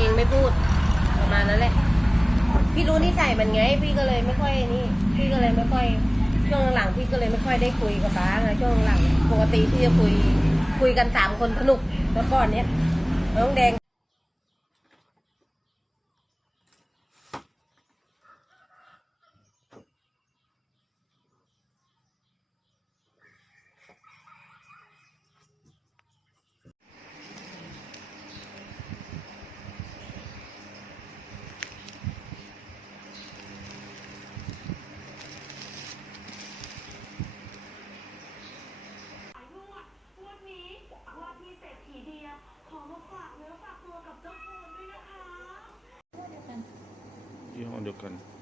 เองไม่พูดประมาณนั้นแหละ พี่รู้นิสัยมันไง พี่ก็เลยไม่ค่อยนี่ พี่ก็เลยไม่ค่อยช่วงหลังพี่ก็เลยไม่ค่อยได้คุยกับป้าไงช่วงหลังปกติพี่จะคุยคุยกันสามคนสนุกแล้วก่อนเนี้ยน้องแดงวดงวดนี้ว่าที่เศรษฐีเดียขอมาฝากเนื้